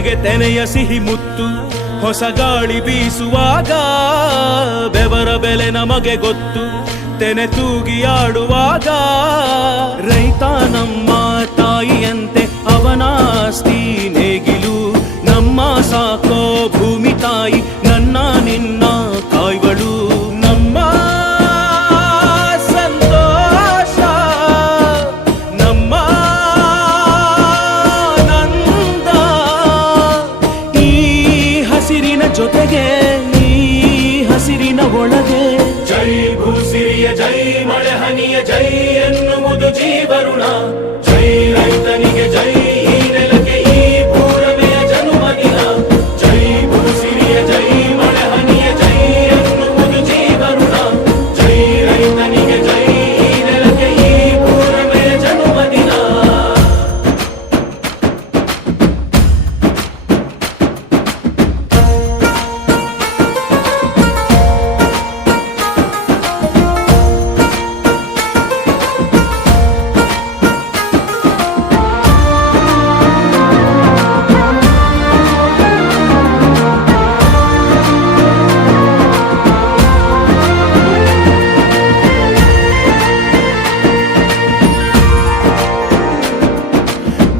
ತೆನೆಗೆ ತೆನೆಯ ಸಿಹಿ ಮುತ್ತು ಹೊಸ ಗಾಳಿ ಬೀಸುವಾಗ ಬೆವರ ಬೆಲೆ ನಮಗೆ ಗೊತ್ತು ತೆನೆ ತೂಗಿ ಆಡುವಾಗ ರೈತ ನಮ್ಮ ತಾಯಿಯಂತೆ ಅವನಾಸ್ತಿ ನೇಗಿಲು ನಮ್ಮ ಸಾಕೋ ಭೂಮಿ ತಾಯಿ ನನ್ನ ನಿನ್ನ ಕಾಯ್ಗಳು ನಮ್ಮ ಸಂತೋಷ ನಮ್ಮ ನಂದ ಈ ಹಸಿರಿನ ಜೊತೆಗೆ ಈ ಹಸಿರಿನ ಒಳಗೆ ಜೈ ಭೂಸಿರಿಯ ಜೈ ಮಳೆ ಹನಿಯ ಜೈ ಎನ್ನುವುದು ಜೀವರುಣ ಜೈ ರೈತನಿಗೆ ಜೈ ಈ ನೆಲಕ್ಕೆ ಈ ಪೂರಮೆಯ ಜನುಮದಿನ ಜೈ ಭೂಸಿರಿಯ ಜೈ ಮಳೆ ಹನಿಯ ಜೈ ಎನ್ನುವುದು ಜೀವರುಣ ಜೈ ರೈತನಿಗೆ ಜೈ ಈ ನೆಲಕ್ಕೆ ಈ ಪೂರಮೆಯ ಜನುಮದಿನ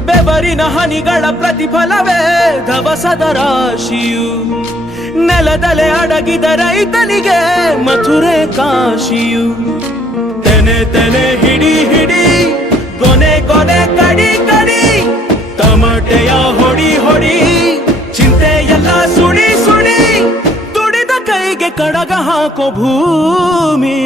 ಬೆವರಿನ ಹನಿಗಳ ಪ್ರತಿಫಲವೇ ಧವಸದ ರಾಶಿಯು ನೆಲದಲೆ ಅಡಗಿದ ರೈತನಿಗೆ ಮಥುರೆ ಕಾಶಿಯು ತೆನೆ ತೆನೆ ಹಿಡಿ ಹಿಡಿ ಕೊನೆ ಕೊನೆ ಕಡಿ ಕಡಿ ತಮಟೆಯ ಹೊಡಿ ಹೊಡಿ ಚಿಂತೆಯೆಲ್ಲ ಸುಡಿ ಸುಡಿ ದುಡಿದ ಕೈಗೆ ಕಡಗ ಹಾಕೋ ಭೂಮಿ